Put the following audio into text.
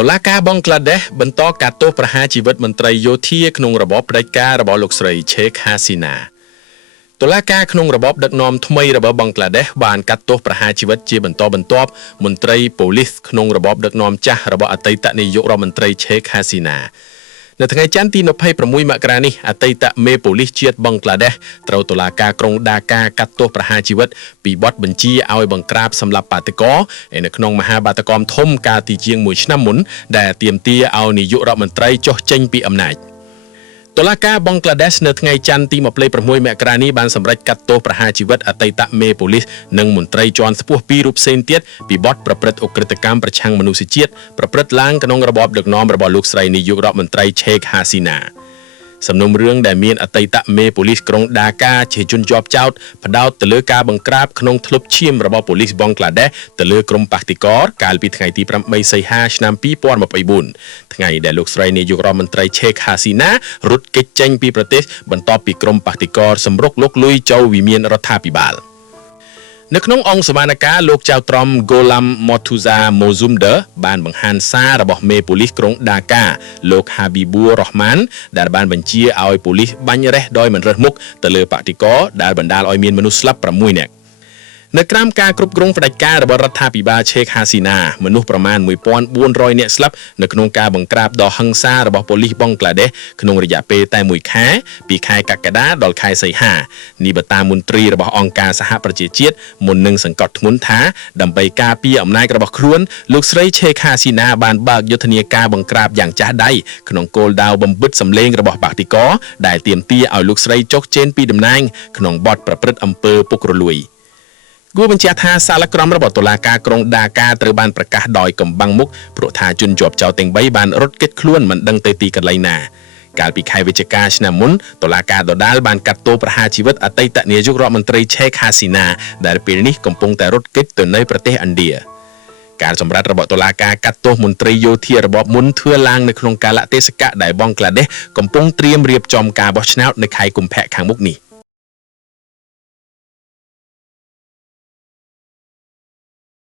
តុលាការបង់ក្លាដេសបន្តកាត់ទោសប្រហារជីវិតមន្ត្រីយោធាក្នុងរបបផ្ដាច់ការរបស់លោកស្រីឆេកហាស៊ីណាតុលាការក្នុងរបបដឹកនាំថ្មីរបស់បង់ក្លាដេសបានកាត់ទោសប្រហារជីវិតជាបន្តបន្ទាប់មន្ត្រីប៉ូលីសក្នុងរបបដឹកនាំចាស់របស់អតីតនាយករដ្ឋមន្ត្រីឆេកហាស៊ីណានៅថ្ងៃច័ន្ទទី26មករានេះអតីតមេប៉ូលីសជាតិបង់ក្លាដេសត្រូវតុលាការក្រុងដាកាកាត់ទោសប្រហារជីវិតពីបទបញ្ជាឲ្យបង្ក្រាបសម្លាប់បាតុករនៅក្នុងមហាបាតុកម្មធំកាលពីជាង1ឆ្នាំមុនដែលទាមទារឲ្យនាយករដ្ឋមន្ត្រីចុះចេញពីអំណាចតុលាការបង់ក្លាដេសនៅថ្ងៃច័ន្ទទី26មករានេះបានសម្រេចកាត់ទោសប្រហារជីវិតអតីតមេប៉ូលីសនិងមន្ត្រីជាន់ខ្ពស់2រូបផ្សេងទៀតពីបទប្រព្រឹត្តឧក្រិដ្ឋកម្មប្រឆាំងមនុស្សជាតិប្រព្រឹត្តឡើងក្នុងរបបដឹកនាំរបស់លោកស្រីនាយករដ្ឋមន្ត្រីឆេកហាស៊ីណាសំណុំរឿងដែលមានអតីតមេប៉ូលីសក្រុងដាកាជាជនជាប់ចោទផ្ដោតទៅលើការបង្ក្រាបក្នុងធ្លុបឈាមរបស់ប៉ូលីសបង់ក្លាដេសទៅលើក្រុមបាតិកោកាលពីថ្ងៃទី8សីហាឆ្នាំ2024ថ្ងៃដែលលោកស្រីនាយករដ្ឋមន្ត្រីឆេកហាស៊ីណារត់គេចចេញពីប្រទេសបន្ទាប់ពីក្រុមបាតិកោសម្រុកលុកលុយចូលវិមានរដ្ឋាភិបាលនៅក្នុងអង្គសវនកម្មលោកចៅត្រម Golam Murtuza Mozoumder បានបង្ហាញសាររបស់មេប៉ូលីសក្រុងដាកាលោក Habibur Rahman ដែលបានបញ្ជាឲ្យប៉ូលីសបាញ់រេះដោយមិនរើសមុខទៅលើបាតិកោដែលបណ្ដាលឲ្យមានមនុស្សស្លាប់6នាក់នៅក្រោមការគ្រប់គ្រងផ្ដាច់ការរបស់រដ្ឋាភិបាលឆេកហាស៊ីណាមនុស្សប្រមាណ1400នាក់ស្លាប់នៅក្នុងការបង្ក្រាបដ៏ហិង្សារបស់ប៉ូលីសបង់ក្លាដេសក្នុងរយៈពេលតែ1ខែពីខែកក្កដាដល់ខែសីហានេះបតាមន្ត្រីរបស់អង្គការសហប្រជាជាតិមុននឹងសង្កត់ធ្ងន់ថាដើម្បីការពារអំណាចរបស់ខ្លួនលោកស្រីឆេកហាស៊ីណាបានបើកយុទ្ធនាការបង្ក្រាបយ៉ាងចាស់ដៃក្នុងគោលដៅបំបិទសម្លេងរបស់បាតិកោដែលទាមទារឲ្យលោកស្រីចុះចេញពីតំណែងក្នុងបទប្រព្រឹត្តអំពើពុករលួយគួរបញ្ជាក់ថាសាលក្រមរបស់តុលាការក្រុងដាកាត្រូវបានប្រកាសដោយកំបាំងមុខព្រោះថាជនជាប់ចោទទាំង3បានរត់គេចខ្លួនមិនដឹងទៅទីកន្លែងណាកាលពីខែវិច្ឆិកាឆ្នាំមុនតុលាការដដាលបានកាត់ទោសប្រហារជីវិតអតីតនាយករដ្ឋមន្ត្រីឆេកហាស៊ីណាដែលពេលនេះកំពុងតែរត់គេចទៅនៅប្រទេសឥណ្ឌាការសម្រេចរបស់តុលាការកាត់ទោសមន្ត្រីយោធារបបមុនធ្វើឡើងនៅក្នុងកាលៈទេសៈដែលបង់ក្លាដេសកំពុងត្រៀមរៀបចំការបោះឆ្នោតនៅខែកុម្ភៈខាងមុខនេះ